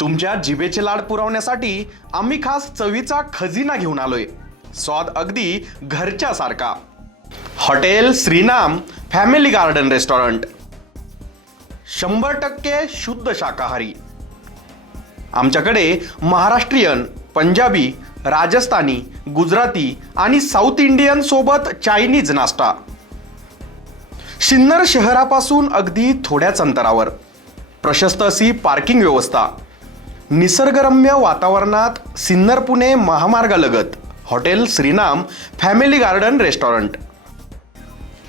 तुमच्या जिभेचे लाड पुरवण्यासाठी आम्ही खास चवीचा खजिना घेऊन आलोय. स्वाद अगदी घरच्या सारखा hotel Shrinam family garden restaurant. शंभर टक्के शुद्ध शाकाहारी. आमच्याकडे महाराष्ट्रीयन पंजाबी राजस्थानी गुजराती आणि साऊथ इंडियन सोबत चायनीज नाश्ता. सिन्नर शहरापासून अगदी थोड्याच अंतरावर. प्रशस्त अशी पार्किंग व्यवस्था. निसर्गरम्य वातावरणात Sinnar Pune महामार्गालगत. Hotel Shrinam family garden restaurant.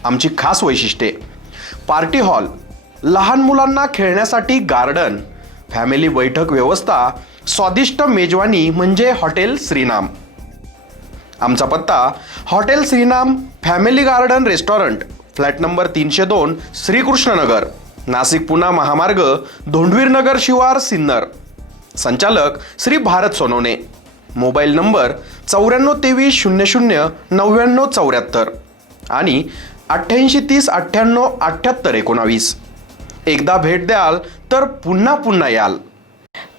आमची खास वैशिष्ट्ये. पार्टी हॉल लहान मुलांना खेळण्यासाठी गार्डन. फॅमिली बैठक व्यवस्था स्वादिष्ट मेजवानी म्हणजे हॉटेल श्रीनाम. आमचा पत्ता hotel Shrinam family garden restaurant flat number तीनशे दोन श्रीकृष्णनगर. नाशिक पुणा महामार्ग धोंडवीरनगर शिवार सिन्नर. संचालक श्री भारत सोनवणे. मोबाईल नंबर चौऱ्याण्णव तेवीस शून्य शून्य नव्याण्णव चौऱ्याहत्तर आणि अठ्ठ्याऐंशी तीस अठ्ठ्याण्णव अठ्ठ्याहत्तर एकोणावीस. एकदा भेट द्याल तर पुन्हा पुन्हा याल.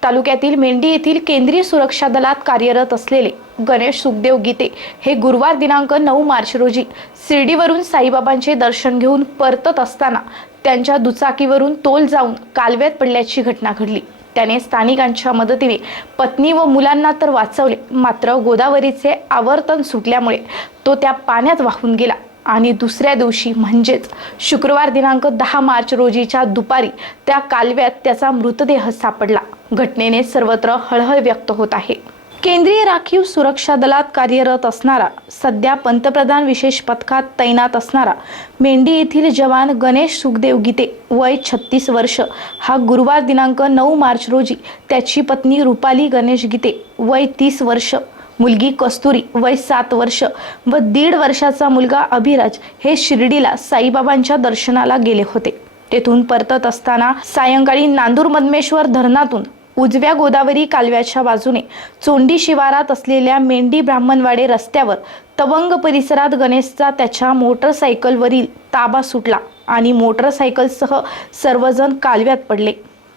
तालुक्यातील मेंढी येथील केंद्रीय सुरक्षा दलात कार्यरत असलेले गणेश सुखदेव गीते हे गुरुवार दिनांक नऊ मार्च रोजी शिर्डीवरून साईबाबांचे दर्शन घेऊन परतत असताना त्यांच्या दुचाकीवरून तोल जाऊन कालव्यात पडल्याची घटना घडली. त्याने स्थानिकांच्या मदतीने पत्नी व मुलांना तर वाचवले. मात्र गोदावरीचे आवर्तन सुटल्यामुळे तो त्या पाण्यात वाहून गेला. आणि दुसऱ्या दिवशी म्हणजेच शुक्रवार दिनांक दहा मार्च रोजीच्या दुपारी त्या कालव्यात त्याचा मृतदेह सापडला. घटनेने सर्वत्र हळहळ व्यक्त होत आहे. केंद्रीय राखीव सुरक्षा दलात कार्यरत असणारा सध्या पंतप्रधान विशेष पथकात तैनात असणारा मेंढी येथील जवान गणेश सुखदेव गीते वय छत्तीस वर्ष हा गुरुवार दिनांक नऊ मार्च रोजी त्याची पत्नी रुपाली गणेश गीते वय तीस वर्ष मुलगी कस्तुरी वय सात वर्ष व दीड वर्षाचा मुलगा अभिराज हे शिर्डीला साईबाबांच्या दर्शनाला गेले होते. तेथून परतत असताना सायंकाळी नांदूर मधमेश्वर धरणातून उजव्या गोदावरी कालव्याच्या बाजूने चोंडी शिवारात असलेल्या मेंढी ब्राह्मणवाडे रस्त्यावर तवंग परिसरात गणेशचा त्याच्या मोटरसायकलवरील ताबा सुटला आणि मोटरसायकलसह सर्वजण कालव्यात पडले.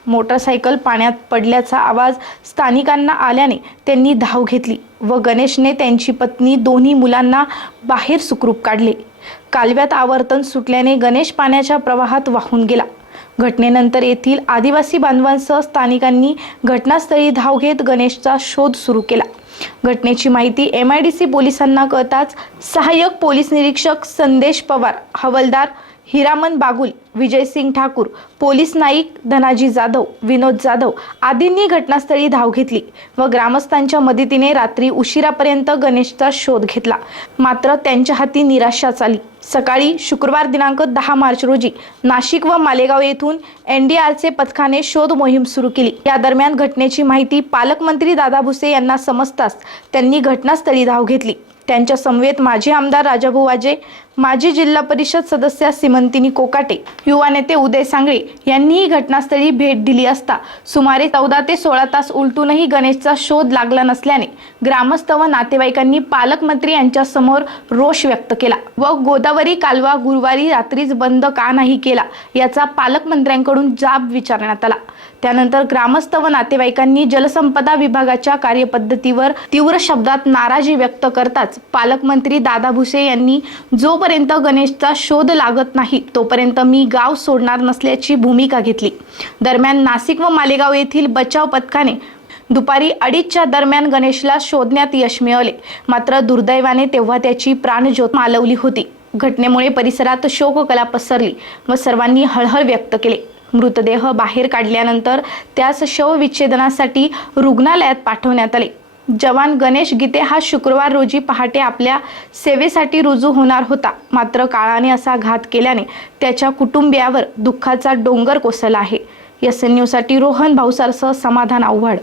मोटरसायकल पाण्यात पडल्याचा आवाज स्थानिकांना आल्याने त्यांनी धाव घेतली व गणेशने त्यांची पत्नी दोन्ही मुलांना बाहेर सुखरूप काढले. कालव्यात आवर्तन सुटल्याने गणेश पाण्याच्या प्रवाहात वाहून गेला. घटनेनंतर येथील आदिवासी बांधवांसह स्थानिकांनी घटनास्थळी धाव घेत गणेशचा शोध सुरू केला. घटनेची माहिती एम आय डी सी पोलिसांना कळताच सहाय्यक पोलीस निरीक्षक संदेश पवार हवलदार हिरामन बागुल विजयसिंग ठाकूर पोलीस नाईक धनाजी जाधव विनोद जाधव आदींनी घटनास्थळी धाव घेतली व ग्रामस्थांच्या मदतीने रात्री उशिरापर्यंत गणेशचा शोध घेतला. मात्र त्यांच्या हाती निराशाच आली सकाळी शुक्रवार दिनांक दहा मार्च रोजी नाशिक व मालेगाव येथून एन डी आरचे पथकाने शोध मोहीम सुरू केली. या दरम्यान घटनेची माहिती पालकमंत्री दादा भुसे यांना समजताच त्यांनी घटनास्थळी धाव घेतली. त्यांच्या समवेत माजी आमदार राजाभाऊ वाजे माजी जिल्हा परिषद सदस्या सिमंतिनी कोकाटे युवा नेते उदय सांगळे यांनीही घटनास्थळी भेट दिली असता सुमारे चौदा ते सोळा तास उलटूनही गणेशचा शोध लागला नसल्याने ग्रामस्थ व नातेवाईकांनी पालकमंत्री यांच्या समोर रोष व्यक्त केला व गोदावरी कालवा गुरुवारी रात्रीच बंद का नाही केला याचा पालकमंत्र्यांकडून जाब विचारण्यात आला. त्यानंतर ग्रामस्थ व नातेवाईकांनी जलसंपदा विभागाच्या कार्यपद्धतीवर तीव्र शब्दात नाराजी व्यक्त करताच पालकमंत्री दादा भुसे यांनी जोपर्यंत गणेशचा शोध लागत नाही तोपर्यंत मी गाव सोडणार नसल्याची भूमिका घेतली. दरम्यान नाशिक व मालेगाव येथील बचाव पथकाने दुपारी अडीचच्या दरम्यान गणेशला शोधण्यात यश मिळवले. मात्र दुर्दैवाने तेव्हा त्याची प्राणज्योत मालवली होती. घटनेमुळे परिसरात शोककला पसरली व सर्वांनी हळहळ व्यक्त केले. मृतदेह बाहेर काढल्यानंतर त्यास शवविच्छेदनासाठी रुग्णालयात पाठवण्यात आले. जवान गणेश गीते हा शुक्रवार रोजी पहाटे आपल्या सेवेसाठी रुजू होणार होता. मात्र काळाने असा घात केल्याने त्याच्या कुटुंबियावर दुःखाचा डोंगर कोसळला आहे. एस एन न्यूजसाठी रोहन भाऊसारसह समाधान आव्हाड.